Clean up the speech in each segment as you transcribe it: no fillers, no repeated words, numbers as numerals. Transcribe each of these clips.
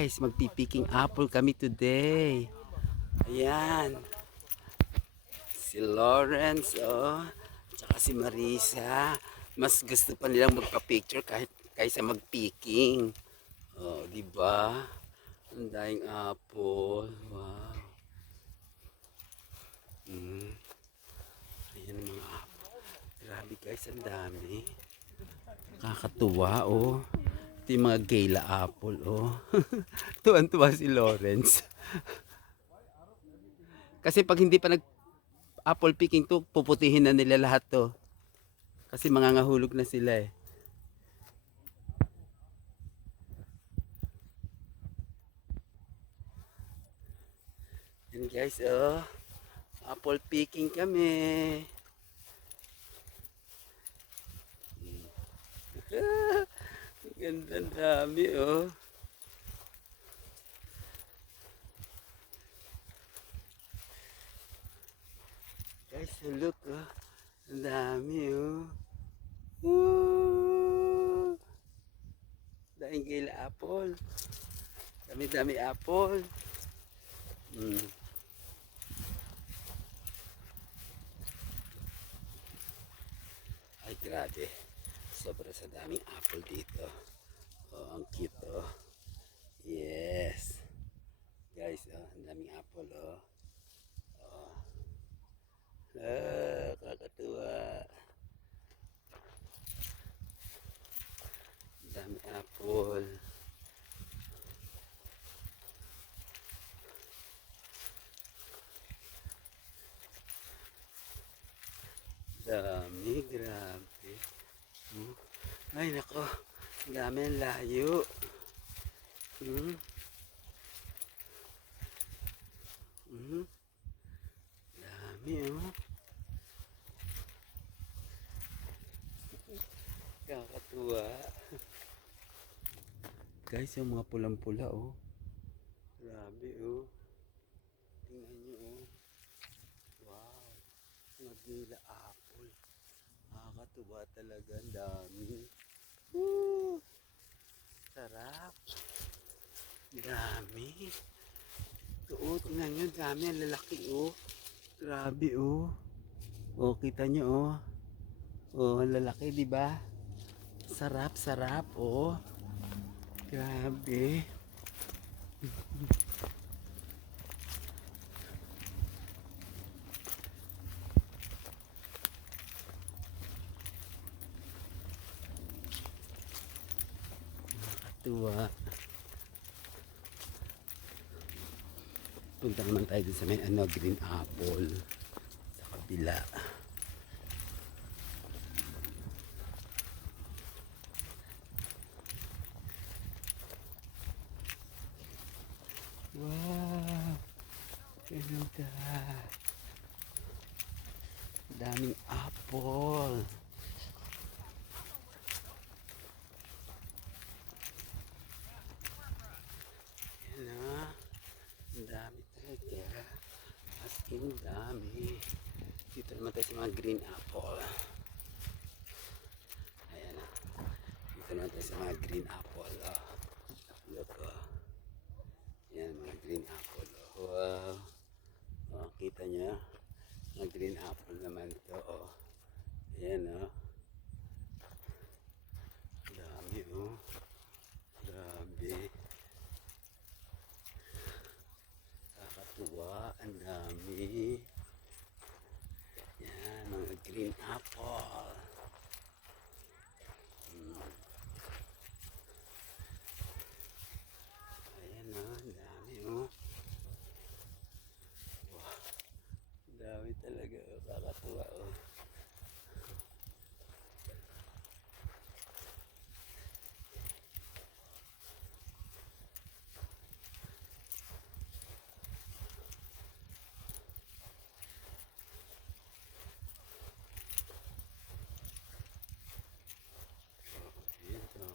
guys, magpipiking apple kami today. Ayan. Si Lawrence, oh. Tsaka si Marisa. Mas gusto pa nilang magpa-picture kahit kaysa magpiking. Oh, di ba? Ang daing apple. Wow. Ayan ang mga apple. Grabe guys, ang dami. Kakatuwa, oh. Ito yung mga gala apple, oh. Tuwan-tuwa si Lawrence. Kasi pag hindi pa nag-apple picking to, puputihin na nila lahat to. Kasi mangangahulog na sila eh. Yan guys, oh. Apple picking kami. Ganda, dami, oh. Guys, look, oh. Ang dami, oh. Woo! Daing gila apple. Dami-dami apple. Ay, grabe. Sobra sa daming apple dito. Oh, ang cute, oh. Yes. Guys, oh, ang daming apple, oh. Ah, kakatuwa. Dami apple. Dami, grabe. Ay, nako. Dami ang layo. Dami, oh. Kakatuwa. Guys, yung mga pulang-pula, oh. Grabe, oh. Tingnan nyo, oh. Wow. Mga gila apple. Nakakatuwa talaga. Ang dami. Woo! Sarap. Dami. Ito, oh. Tingnan nyo. Dami. Ang lalaki, oh. Grabe, oh. Oh, kita nyo, oh. Oh, ang lalaki, di ba? Sarap, sarap, oh. Grabe. Nakakatuwa. Punta naman tayo dun sa may green apple. Sa kabila. Wow! Ganda! Daming apple! Yan na. Ang dami talaga. As in dami. Dito naman tayo sa mga green apple. Ayan na. Dito naman tayo sa mga green apple. Oh. Look, oh. Yan, mga green apple. Oh. Wow! Oh, kita nyo? Mga green apple naman to. Oh. Ayan, oh. Dami, oh. Grabe. Kakatuwa. Ang dami. Yan, mga green apple. Ayan, oh. Ang dami, oh. Wow. Dami talaga, oh. Kakatuwa, oh. Ito.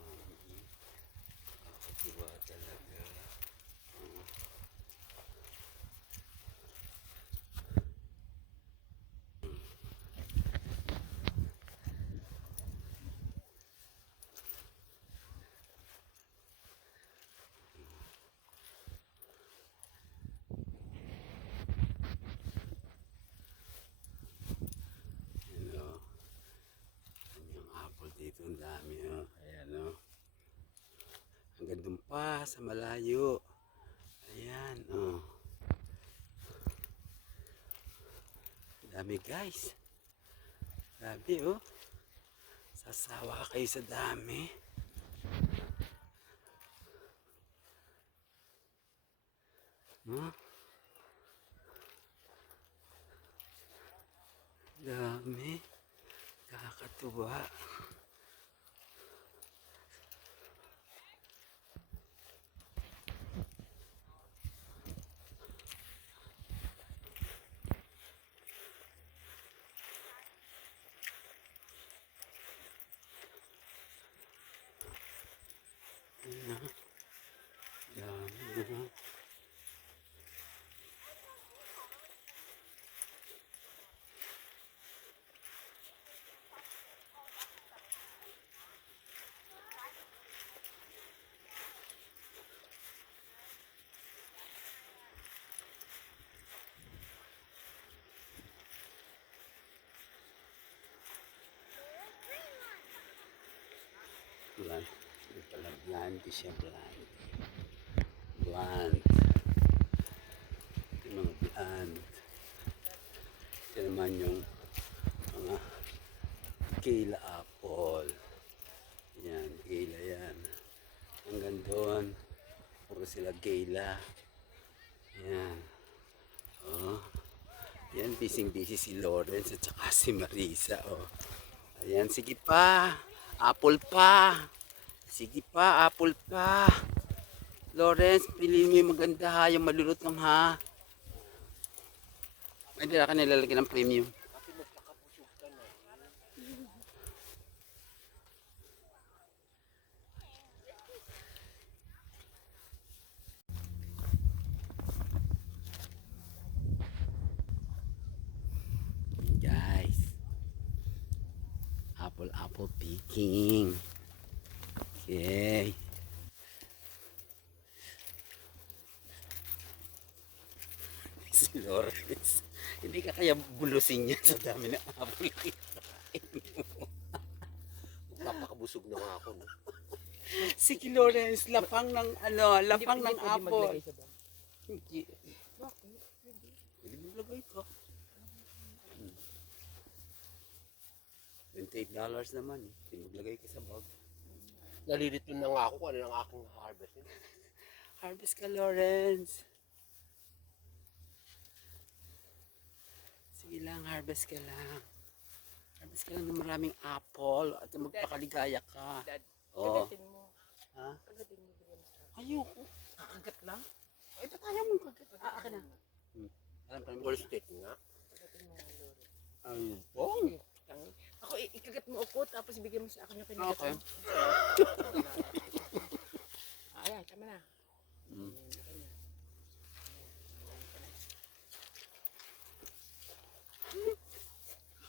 Kakatuwa talaga. sa malayo. Ayan, oh. Dami guys. Grabe, oh. Sasawa kayo sa dami. No? Dami. Kakatuwa. Dami. Blunt. Hindi pala blunt. Hindi siya blunt. Blunt. Ito yung mga blunt. Ito naman yung mga Kayla apple. Yan. Kayla yan. Hanggang doon. Puro sila Kayla. Yan. Oh. Yan. Busy-busy si Lawrence at saka si Marisa. Oh. Ayan. Sige pa. Apple pa. Sige pa, apple pa. Lawrence, piliin mo yung maganda ha, yung malulot lang ha. May dala ka nilalagyan ng premium. Guys. Apple picking. Okay. Si Lawrence, hindi ka kaya bulusin niya sa dami ng apple. Napakabusog na nga ako. No? Sige Lawrence, lapang ng lapang ng apple. Hindi. Bakit? Hindi mo lagay ka. $28 naman eh. Hindi maglagay ka sa bag. Nalilito na nga ako kung ano ang aking harvest. Harvest ka Lawrence. Sige lang, harvest ka lang. Harvest ka lang ng maraming apple at magpakaligaya ka. Dad, Oh. kagatin mo. Ha? Kagatin mo bigyan mo sa akin. Ayoko. Kakagat lang? Ay, ba't ayaw mong kagat? Akin na. Alam pa Full state nga. Kagatin mo nga, Lord. Ayun po. Ako, ikagat mo ako, tapos bigyan mo sa akin yung kinagat Okay. mo. Ayan, tama na. Mm. Ayan,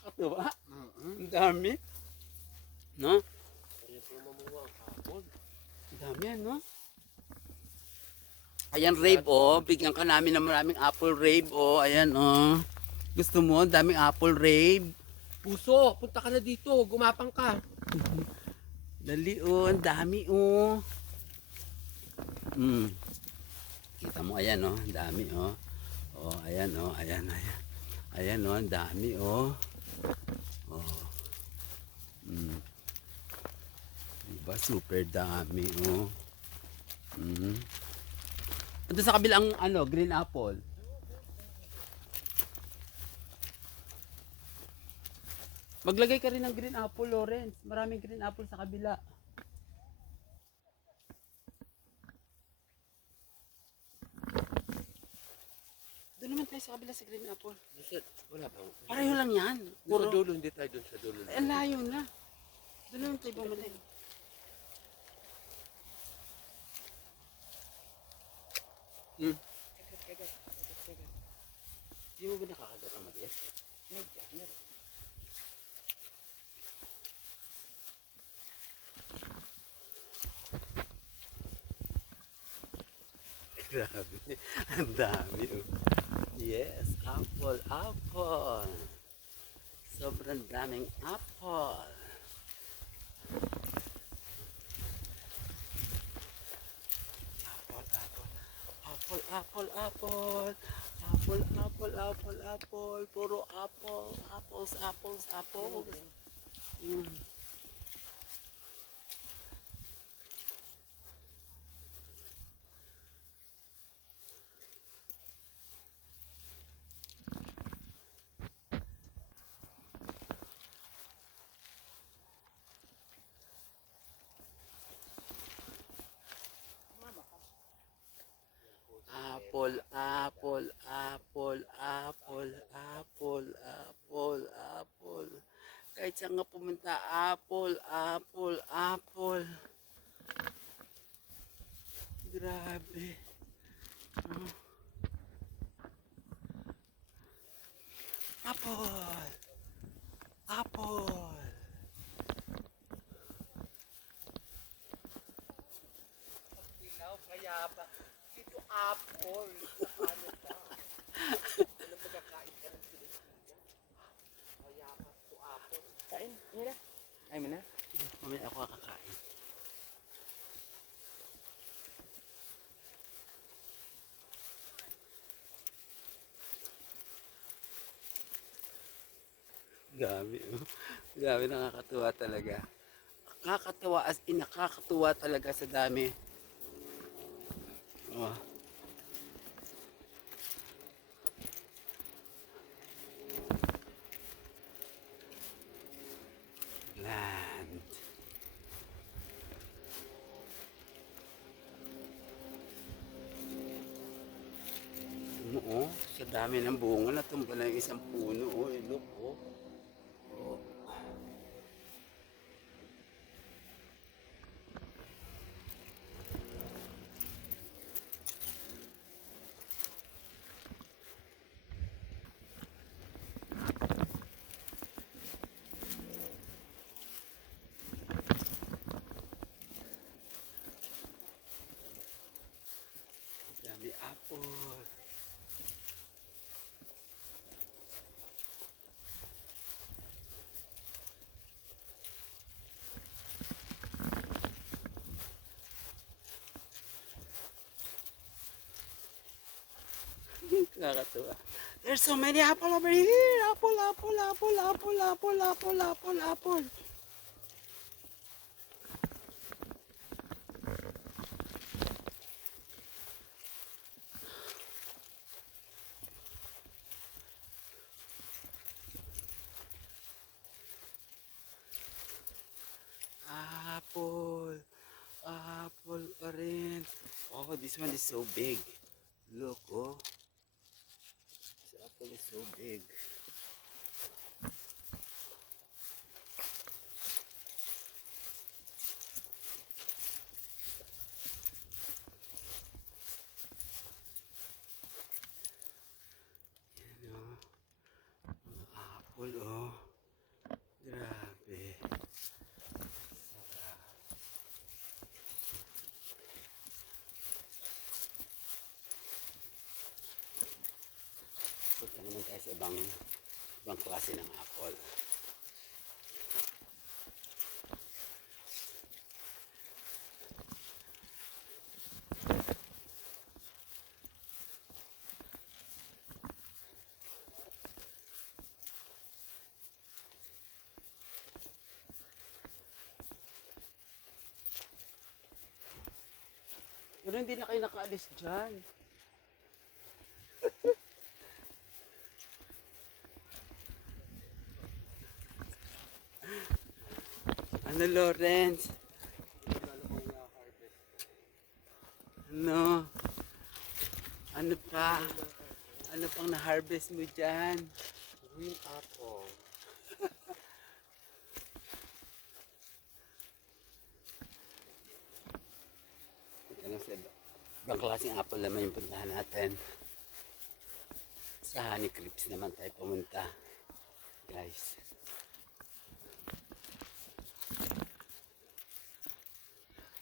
Kakatuwa. Ang dami. No? Ayun po mamuha ang hapon. Ang dami yan, no? Ayan, Rave, oh. Bigyan ka namin ng maraming apple, Rave, oh. Ayan, oh. Gusto mo? Ang daming apple, Rave. Puso, punta ka na dito. Gumapang ka. Dali, oh. Ang dami, oh. Kita mo, ayan, oh. Ang dami, oh. Oh, ayan, oh. Ayan, ayan. Ayan, oh. Ang dami, oh. Oh. Diba? Super dami, oh. Ito sa kabilang, green apple. Maglagay ka rin ng green apple, Lawrence. Maraming green apple sa kabila. Doon naman tayo sa kabila sa green apple. Wala bang? Pareho lang yan. Puro dulo, hindi tayo dun sa dulo. Ang layo na. Doon naman tayo bumalik. Kagat, kagat. Kagat, kagat. Hindi mo ba nakakagat ang maliit? Medyo, meron. Grabe. Ang dami. Oh. Yes, apple, apple. Sobrang daming apple. apple, apple. Puro apple. Apples, apples, apples. Mm. Apple, apple, apple, apple, apple, apple, apple. Kahit saan nga pumunta, apple, apple, apple. Grabe. Oh. Apple, apple. Ilaw, kaya ba? Dito apple. Ano pa? Ano pagkakain ka ng Pilipinas? Kaya ba? Ito apple. Kain. Yan na. Ay, mo na? Mamaya ako kakain. Gabi, oh. Gabi, nakakatuwa talaga. Nakakatuwa as in, nakakatuwa talaga sa dami. Oh. Land. Oo, sa dami ng bunga, natumba na yung isang puno. Oh, look, oh. Oh. Dami apple. Nakakatuwa. There's so many apple over here. Apple, apple, apple, apple, apple, apple, apple, apple. Apple. Apple pa rin. Oh, this one is so big. Look, oh. This apple is so big. Yan, oh. Mga apple, oh. Grabe. Sarap. Punta naman tayo sa ibang klase ng apple. Pero hindi na kayo nakaalis dyan. Ano, Lawrence? Ano? Ano pa? Ano pang na-harvest mo dyan? Green apple. Ano sa ibang klaseng apple naman yung puntahan natin. Sa Honey Crips naman tayo pumunta. Guys.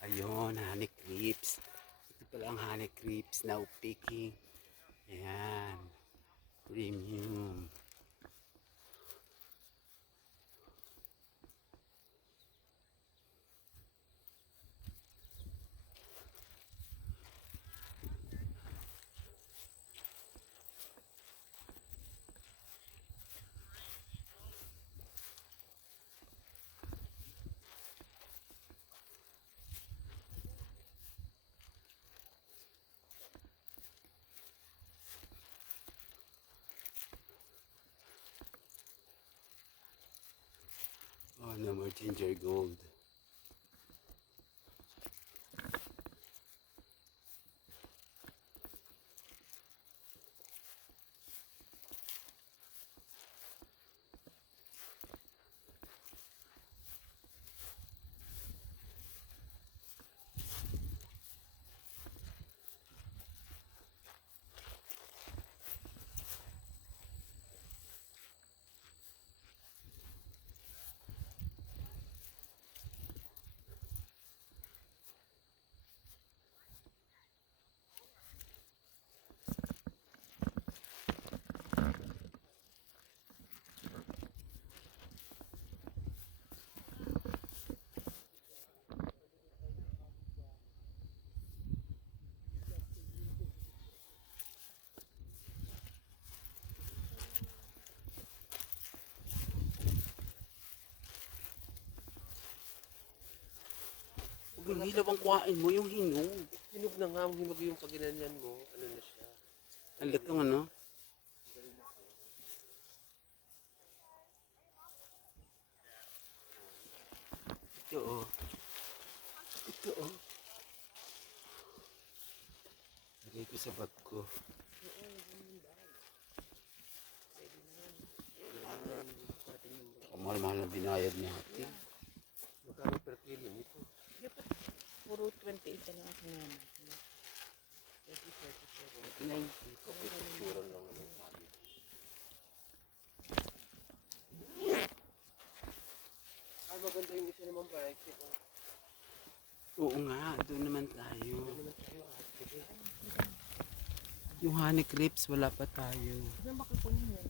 Ayun, Honey Crips. Ito pala ang Honey Crips. Now picking. Ayan. Premium. no more ginger gold. Huwag yung hilaw ang kuhain mo, yung hinog. Hinog na nga, hinog yung paginanyan mo. Ano na siya? Ang latong ano? Ito oh. Ito oh. Lagay ko sa bag ko. Mahal-mahal na binayad natin. Magkano per kilo nito? Puro 28 na lang ako naman. 90. Picturean lang naman sabi. Ay, maganda yung isa naman para ito. Oo nga, doon naman tayo. Ano naman tayo? Sige. Yung honey crepes, wala pa tayo. Saan ba kukunin yun?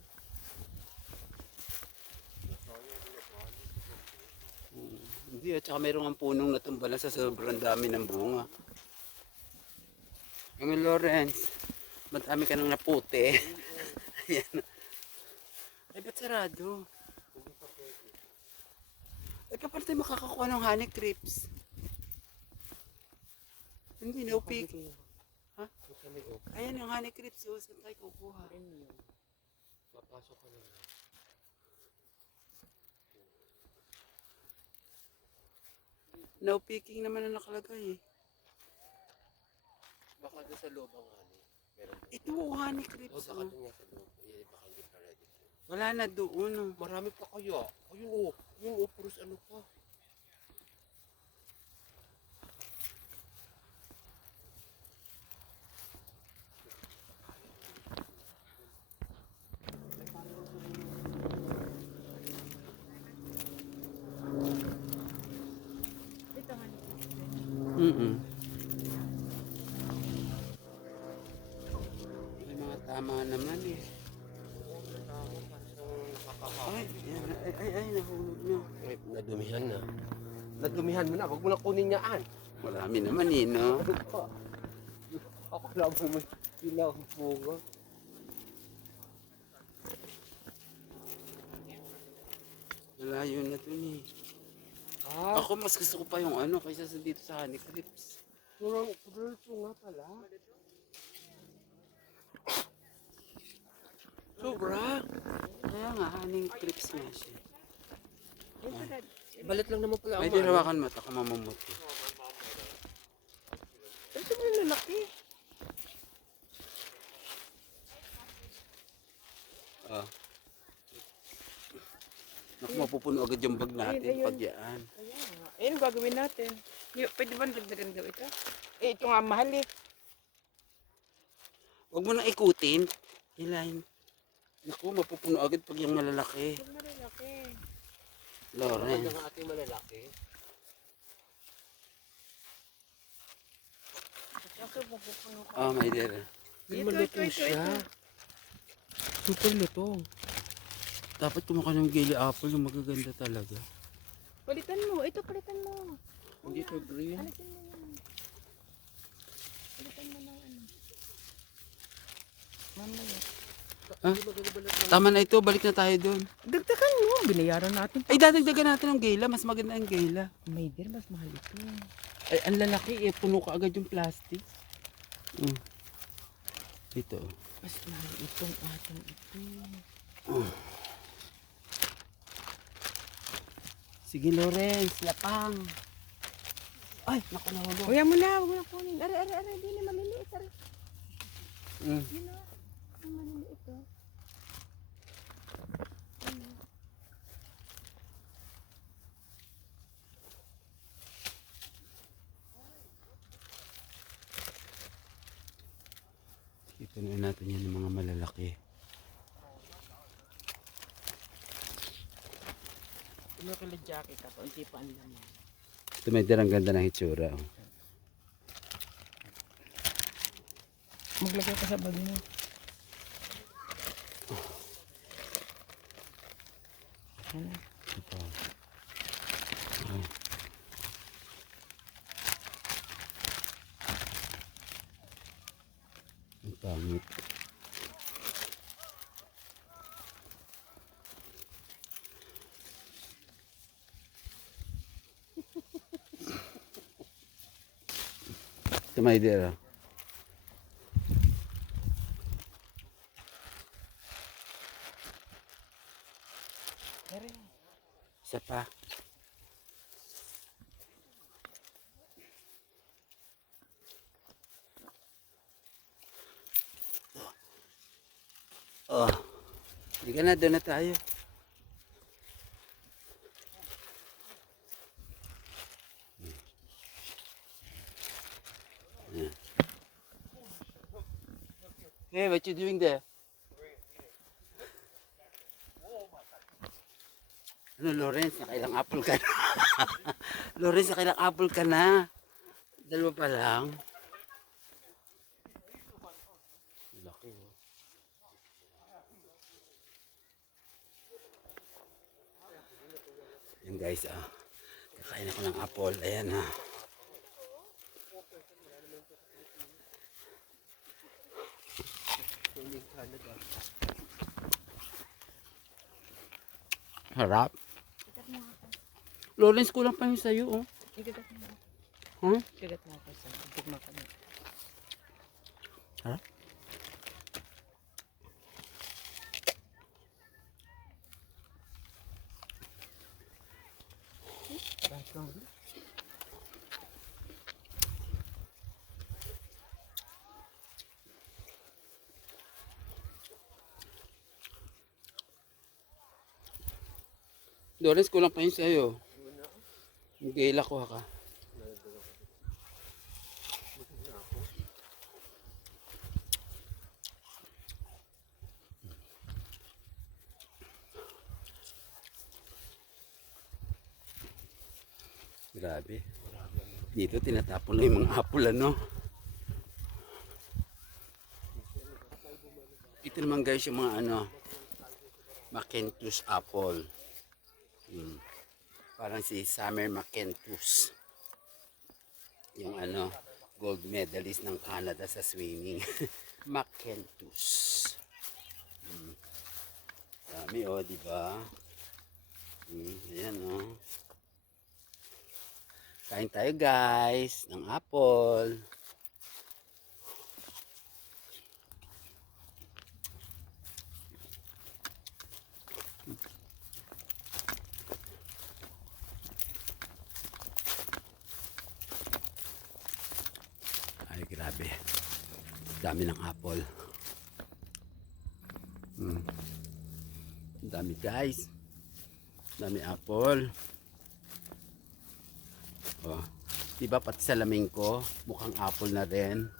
Hindi, at saka mayroong ang punong natumbalan sa sobrang dami ng bunga. Kami Lawrence, madami ka nang naputi. Ayan. Ay, ba't sarado? Ay, paano tayo makakakuha ng honey crepes? Hindi, no pick. Ha? Ayan yung honey crepes, oh, saan tayo kukuha? Papasok ka na lang. No picking naman ang nakalagay eh. Baka doon sa loob ang honey. Meron. Ito, oh, honey O crepes. baka Oh. doon nga sa loob. Eh, baka hindi pa ready. Wala na doon. Oh. Marami pa kaya. Ayun o. Yun o. Puros ano pa. Dito nga. May mga tama naman eh. Ay, yan, ay, nahulog na. Ay, nadumihan na. Nadumihan mo na. Huwag mo na kunin niyaan. Marami naman eh, no? Ano pa? Ako lang mo ilaw ang bunga. Malayo na dun eh. Ah, Ako mas gusto ko pa yung ano kaysa sa dito sa honey crepes. puro ito nga pala. Sobra. Kaya nga, honey crepes nga siya. Balit lang naman pala May ang tinawakan mo, ako mamamot ko. Ito mo yung lalaki. Ah. Naku, mapupuno agad yung bag natin Ayun, ayun. pag yan. Ayan nga. Ayun, gagawin natin. Pwede ba dagdagan daw ito? Eh, ito nga mahal eh. Huwag mo nang ikutin. Elaine. Naku, mapupuno agad pag yung malalaki. Ito malalaki. Lawrence. Ang ating malalaki. Kasi mapupuno ka. Oh, my dear. May Ito, malutong ito, siya. ito. Super lutong. Dapat kumaka ng gili apple yung magaganda talaga. Palitan mo. Ito, palitan mo. Hindi ito green. Palitan mo yan. Palitan mo ng ano. Mamaya. Ah? Tama na ito, balik na tayo doon. Dagdagan mo. Binayaran natin. Ay, dadagdagan natin ng gela. Mas maganda ang gela. May dear, mas mahal ito. Ay, ang lalaki eh. Puno ka agad yung plastic. Ito. Mas mahal itong atong ito. Sige, Lawrence, lapang. Ay, naku, nahulog. Uya mo na, huwag mo na kunin. Are, di na maliliit. Are. Mm. Di na, ang maliliit oh. Ipunuin natin yan ng mga malalaki. Kumakilid jacket ako, hindi pa ang laman. Ito may dirang ganda ng hitsura. Oh. Maglagay ka sa bag mo. Ano? Ito. Ay. Ang pangit. Ito may dira. Are. Isa pa. Oh. Hindi ka na, doon na tayo. Yeah. Hey, what you doing there? Ano, Lawrence, nakailang apple ka na? Lawrence, nakailang apple ka na? Dalawa pa lang. Laki, oh. Yan guys, kakain ako ng apple. Ayan, harap. Lawrence, kulang pa yung sayo, oh. Igagat mo. Huh? Igagat mo ako sa tigma ka mo. Harap. Lawrence, kulang pa yung sayo. Gila ko ka. Grabe. Dito tinatapon na yung mga apple, ano. Ito naman guys yung mga McIntosh apple. Parang si Summer McIntosh. Yung gold medalist ng Canada sa swimming. McIntosh. Dami di ba? Ayan Kain tayo guys ng apple. Ay grabe. Dami ng apple. Dami guys. Dami apple. Oh, diba pati sa laming ko, mukhang apple na rin.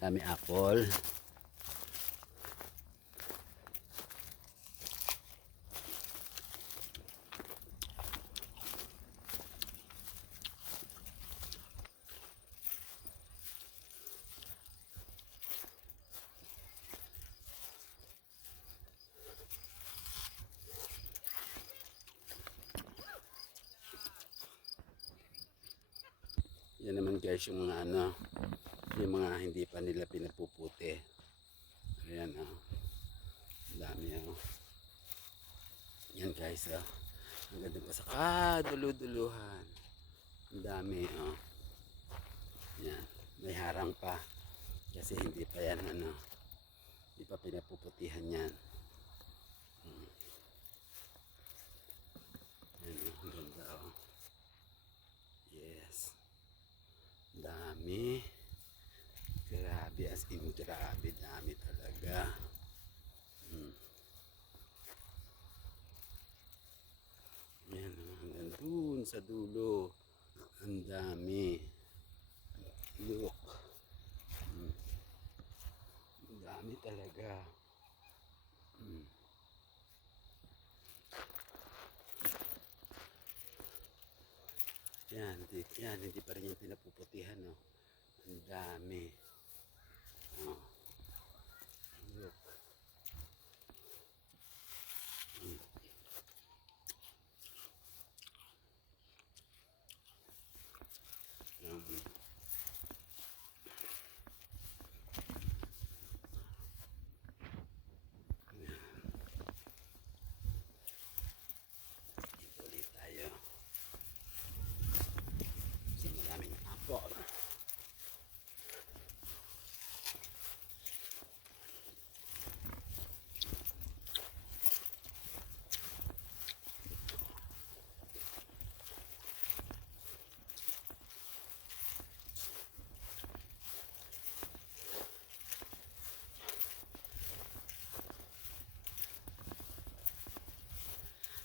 Dami apple. Yan naman guys yung mga yung mga hindi pa nila pinapuputi. Ayan dami Yan guys ang ganda pa sa kadulu-duluhan. Ang dami Yan, may harang pa. Kasi hindi pa yan hindi pa pinapuputihan yan. sa dulo. Ang dami. Look. Ang dami talaga. Yan, hindi pa rin yung pinapuputihan, no? Ang dami. Oh. Look. Yan. Dito ulit tayo. Kasi maraming apple.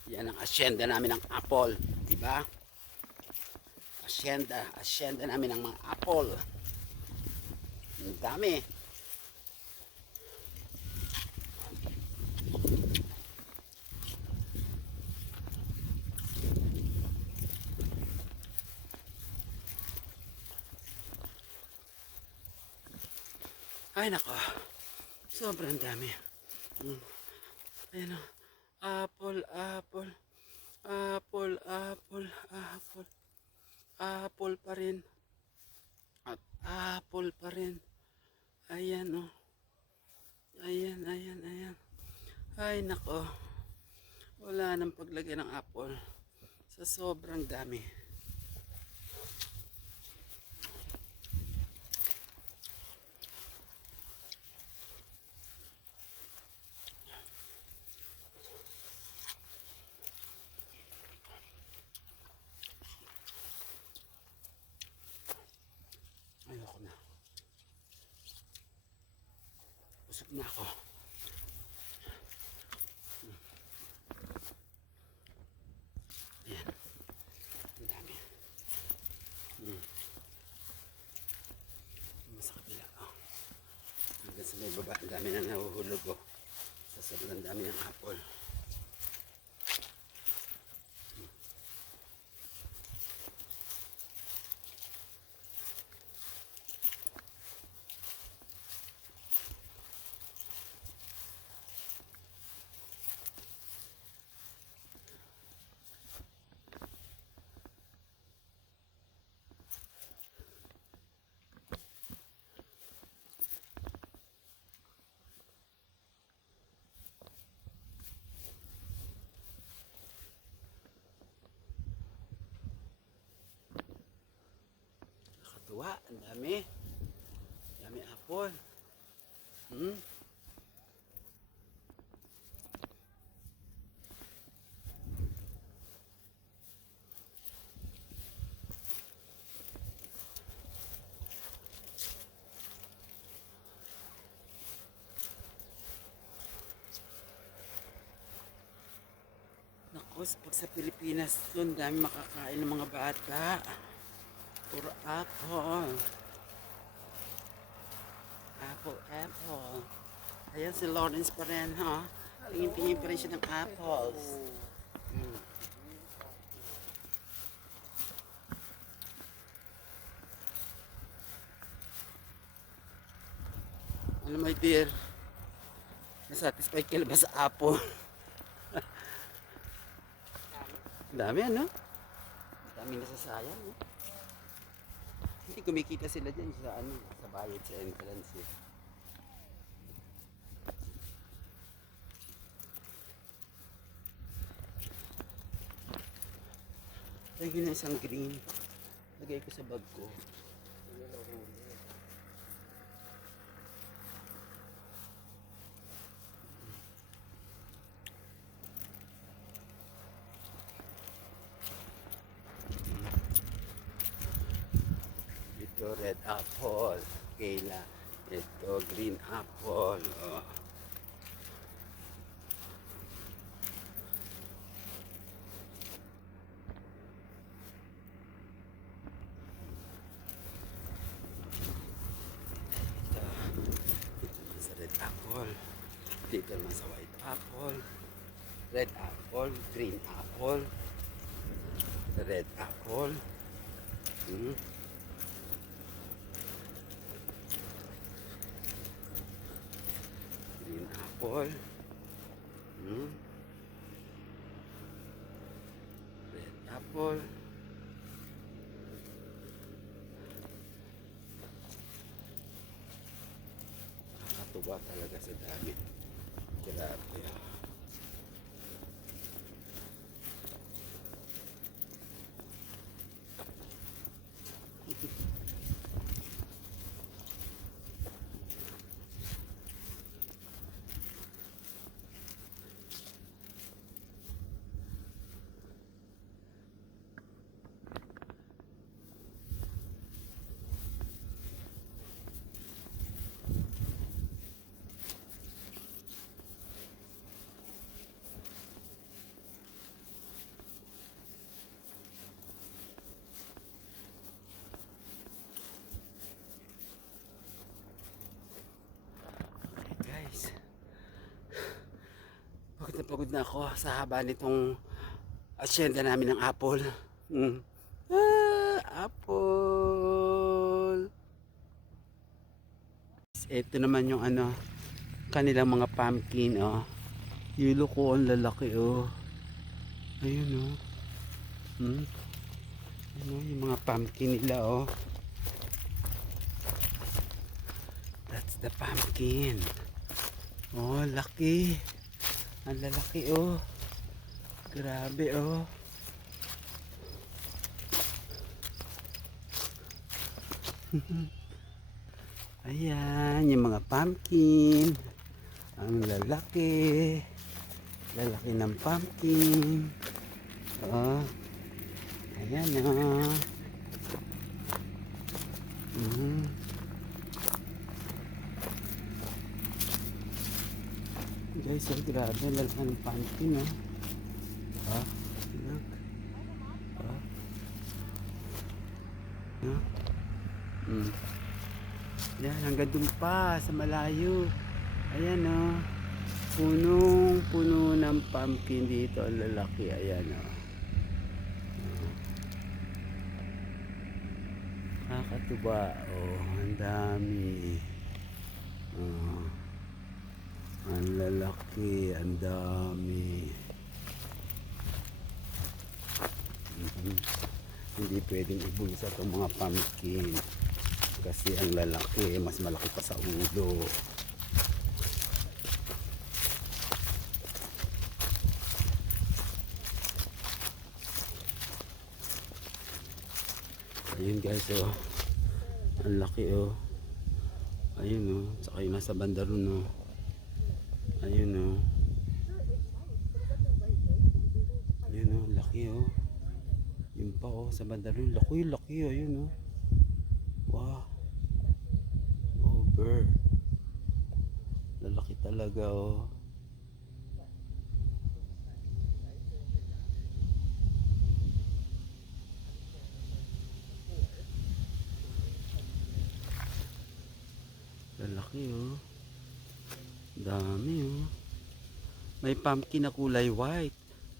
Yan ang asyenda namin ng apple, di ba? Asyenda namin ng mga apple. Ang dami. Ay nako, sobrang dami. Ayan o. Apple, apple, apple, apple, apple, apple pa rin, at apple pa rin. Ayan o. Ayan, ayan, ayan. Ay nako, wala nang paglagay ng apple sa sobrang dami. Ayoko na. Busog na ako. Ayan. Ang dami. Sa kabila. Oh. Hanggang sa may baba. Ang dami na nahuhulog. Oh. Sa sobrang dami ng apple. Nakatuwa, ang dami. Dami apple. Naku, pag sa Pilipinas doon, dami makakain ng mga bata. Puro apple. Apple, apple. Ayan si Lawrence pa rin, ha? Tingin-tingin pa rin siya ng apples. Ano, my dear? Nasatisfied ka na ba sa apple? Dami, ano? Dami nasasayang, no? Hindi kumikita sila dyan sa, ano, sa bayad sa entrance, eh. Lagyan na isang green. Lagay ko sa bag ko. Ito red apple. Kayla. Ito green apple. Oh. Dito naman sa white apple, red apple, green apple, red apple. Green apple. Red apple. Nakakatuwa talaga sa dami. Grabe. Guys, pagod na ako sa haba nitong asyenda namin ng apple. Apple. Ito naman yung ano, kanilang mga pumpkin, oh. Yulo ko, ang lalaki, oh. Ayun, oh. Ano, yung mga pumpkin nila, oh. That's the pumpkin. Oh, laki. Ang lalaki, oh. Grabe, oh. Ayan, yung mga pumpkin. Ang lalaki. Lalaki ng pumpkin. Oh. Ayan, oh. Guys, so grabe, lalaki ng pumpkin, oh. Look. Yan, hanggang dun pa sa malayo. Ayan, oh. Punong puno ng pumpkin dito, ang lalaki. Ayan, oh. Nakakatuwa, oh. Ang dami. Oh. Ang lalaki, ang dami. Hindi pwedeng ibulsa itong mga pumpkin kasi ang lalaki, mas malaki pa sa ulo. Ayun guys, oh. Ang laki, oh. Ayun, oh. Tsaka yung nasa banda ron, oh. Ayun, oh. Ayun, oh. Laki, oh. Yun pa, oh. Sa banda ron. Laki, laki. Ayun, oh. Wow. Over. Lalaki talaga, oh. Lalaki, oh. Dami, oh. May pumpkin na kulay white.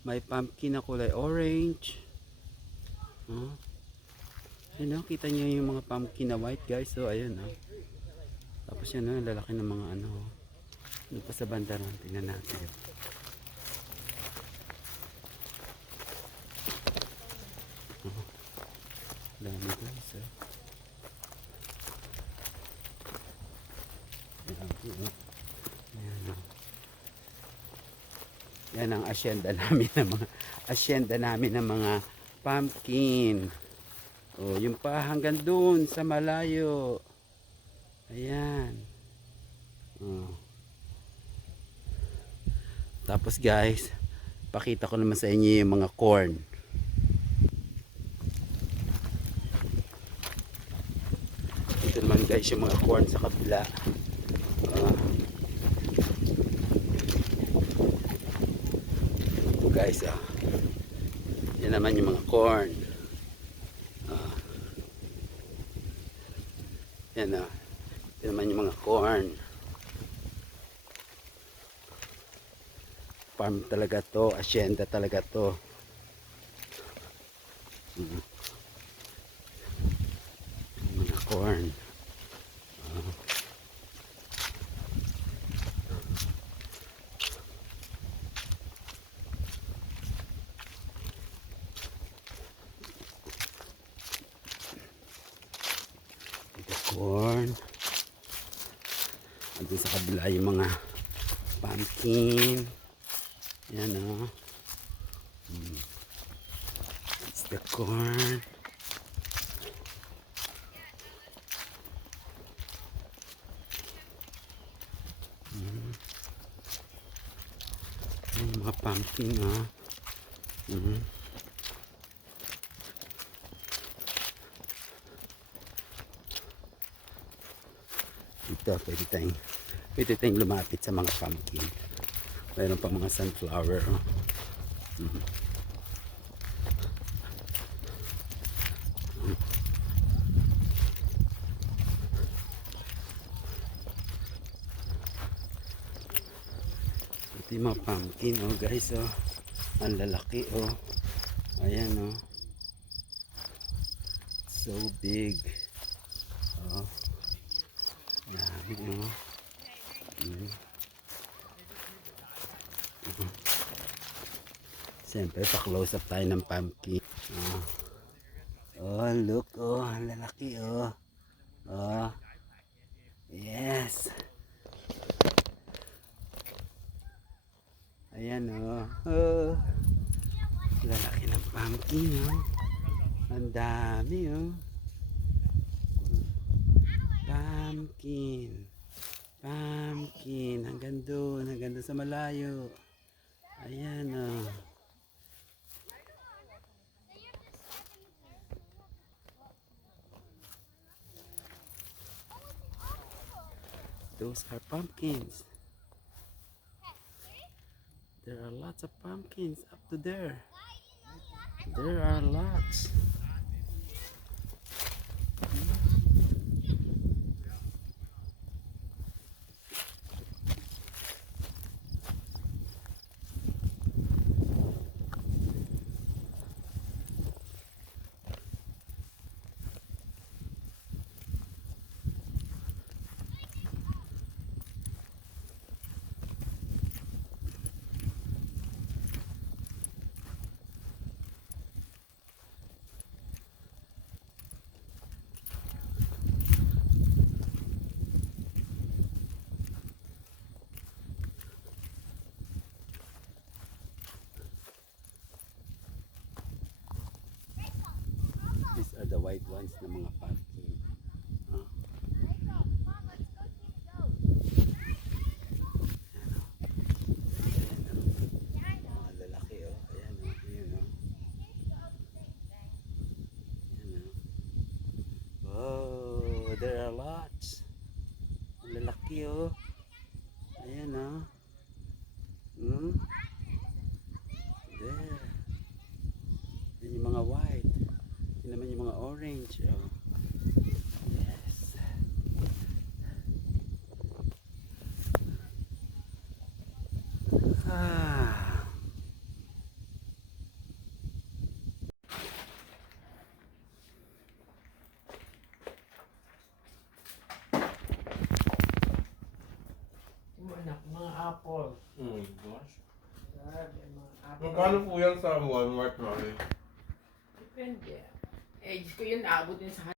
May pumpkin na kulay orange. Oh. Ayun, oh. Kita nyo yung mga pumpkin na white, guys. So, ayun, oh. Tapos yan, oh. Lalaki ng mga ano, oh. Doon pa sa banda ron. Tingnan natin. Oh. Dami, guys, oh. Dami, oh. Ayan, oh. Yan ang asyenda namin ng mga pumpkin. Oh, yung pa hanggang doon sa malayo. Ayan. Oh. Tapos guys, pakita ko naman sa inyo yung mga corn. Ito naman guys yung mga corn sa kabila. Ito guys, oh. Yan naman yung mga corn. Yan, oh. Yan naman yung mga corn. farm talaga to, asyenda talaga to. Mga corn. Corn. Andun sa kabila yung mga pumpkin. Yan o. It's the corn. Yung mga pumpkin o. Dito, pwede tayong lumapit sa mga pumpkin. Mayroon pa mga sunflower. Oh. Ito yung mga pumpkin, oh guys, oh. Ang lalaki, oh. Ayan, oh. So big. Oh. Dami, oh. Siyempre, pa-close up tayo ng pumpkin. Oh, look, oh, ang lalaki, oh. Oh, yes. Ayan, oh. Oh, lalaki ng pumpkin, oh. Ang dami, oh. Pumpkin. Pumpkin. Hanggang doon sa malayo. Ayan, oh. Those are pumpkins. There are lots of pumpkins up to there. There are lots. These are the white ones na mga pumpkin. Mga lalaki, oh. Ayan, oh. Ayan, oh. Ayan, oh. Oh, there are lots. Ang lalaki, oh. Ayan, oh. There. Yan yung mga white. Yan naman yung mga orange, oh. Yes. Ah. Yung anak, mga apple. Oh my gosh. Grabe, mga apple. Magkano po yan sa Walmart, Mami? Depende. Eh, Diyos ko yun, naabot yun sa